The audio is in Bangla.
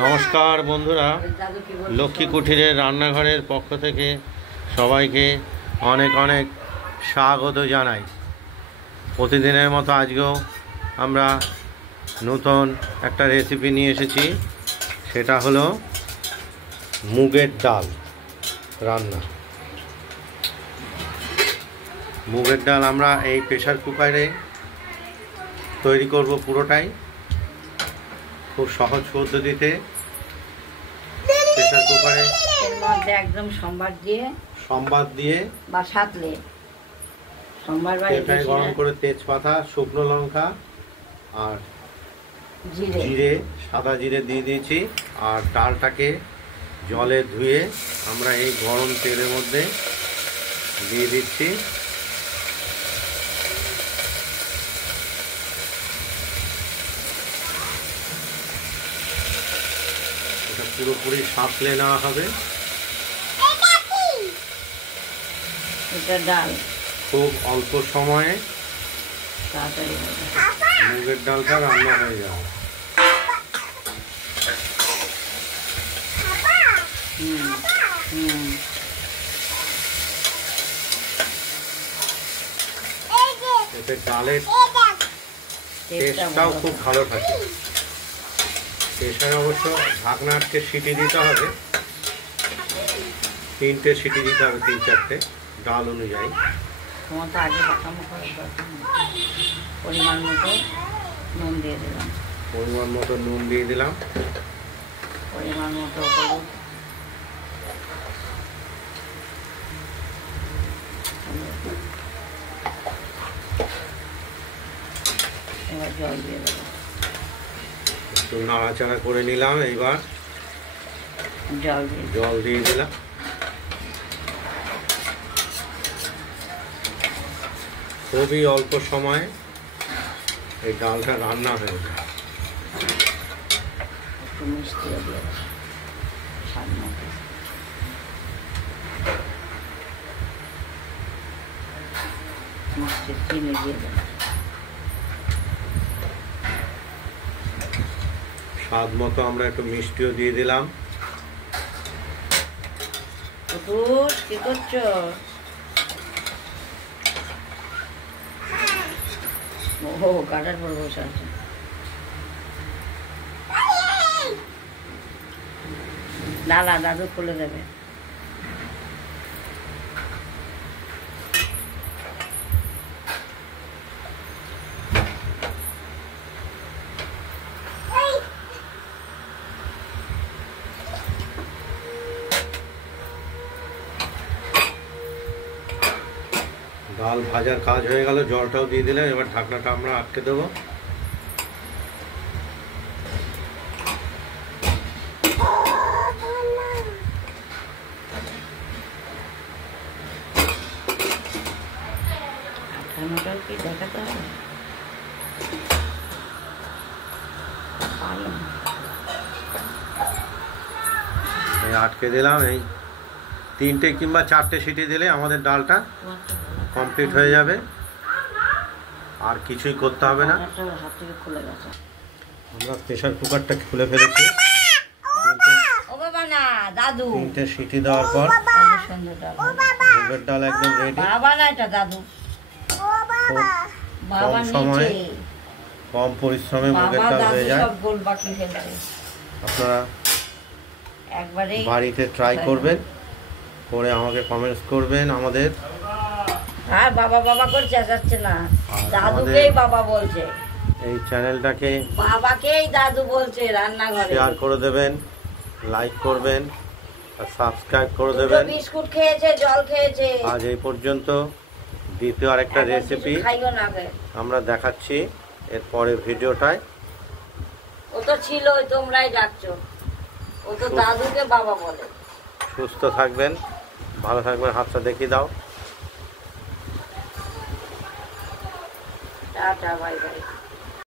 নমস্কার বন্ধুরা, লক্ষ্মী কুঠিরের রান্নাঘরের পক্ষ থেকে সবাইকে অনেক অনেক স্বাগত জানাই। প্রতিদিনের মতো আজকেও আমরা নতুন একটা রেসিপি নিয়ে এসেছি, সেটা হলো মুগের ডাল রান্না। মুগের ডাল আমরা এই প্রেসার কুকারে তৈরি করব পুরোটাই, খুব সহজ পদ্ধতিতে। প্রেসার কুকারে এর মধ্যে একদম সম্বার দিয়ে বা সাতলে সম্বার তেলটাই গরম করে তেজপাতা, শুকনো লঙ্কা আর জিরে, সাদা জিরে দিয়ে দিয়েছি। আর ডালটাকে জলে ধুয়ে আমরা এই গরম তেলের মধ্যে দিয়ে দিচ্ছি। এটা পুরোপুরি সাঁতলে নেওয়া হবে। এটা ডাল খুব অল্প সময়ে মুগের ডালটা রান্না হয়ে যাবে। এতে ডালের টেস্টটাও খুব ভালো থাকে। প্রেসারে অবশ্য ঢাকনা আটকে সিটি দিতে হবে, 3টে সিটি দিতে হবে, 3-4টে ডাল অনুযায়ী। পরিমাণ মতো নুন দিয়ে দিলাম, পরিমাণ মতো নুন দিয়ে দিলাম, পরিমাণ মতো হলুদ, এবার জল দিয়ে দেবো। একটু নাড়াচাড়া করে নিলাম। এইবার জল দিয়ে দিলাম। খুবই অল্প সময়ে এই ডালটা রান্না হয়ে যায়। একটু মিষ্টিও দিয়ে দেবো, স্বাদ মতো। মিষ্টি চিনি দিয়ে দেবো, স্বাদ মতো আমরা একটু মিষ্টিও দিয়ে দিলাম। কি করছো? ও কাটার পর বসে আছে। দাদু খুলে দেবে। ডাল ভাজার কাজ হয়ে গেল, জলটাও দিয়ে দিলাম। এবার ঢাকনাটা আমরা আটকে দেবো। কি দেখাতে হবে? আটকে দিলাম। এই 3টে কিংবা 4টে সিটি দিলে আমাদের ডালটা কমপ্লিট হয়ে যাবে, আর কিছুই করতে হবে না। আমরা প্রেসার কুকারটা খুলে ফেলেছি। 3টে সিটি দেওয়ার পর মুগের ডাল একদম রেডি। কম সময়ে কম পরিশ্রমে মুগের ডাল হয়ে যায়। আপনারা বাড়িতে ট্রাই করবেন, করে আমাকে কমেন্টস করবেন। আমাদের বাবা করে চেঁচাচ্ছে না, দাদুকেই বাবা বলছে। এই চ্যানেলটাকে বাবাকেই দাদু বলছে রান্নাঘরে। শেয়ার করে দেবেন, লাইক করবেন আর সাবস্ক্রাইব করে দেবেন। বিস্কুট খেয়েছে, জল খেয়েছে। আজ এই পর্যন্ত। দ্বিতীয় আরেকটা রেসিপি আমরা দেখাচ্ছি এর পরের ভিডিওটায়। ও তো ছিল, তোমরাই ডাকছো। ও তো দাদুকে বাবা বলে। সুস্থ থাকবেন, ভালো থাকবেন। হাতটা দেখিয়ে দাও। Tata, bye bye.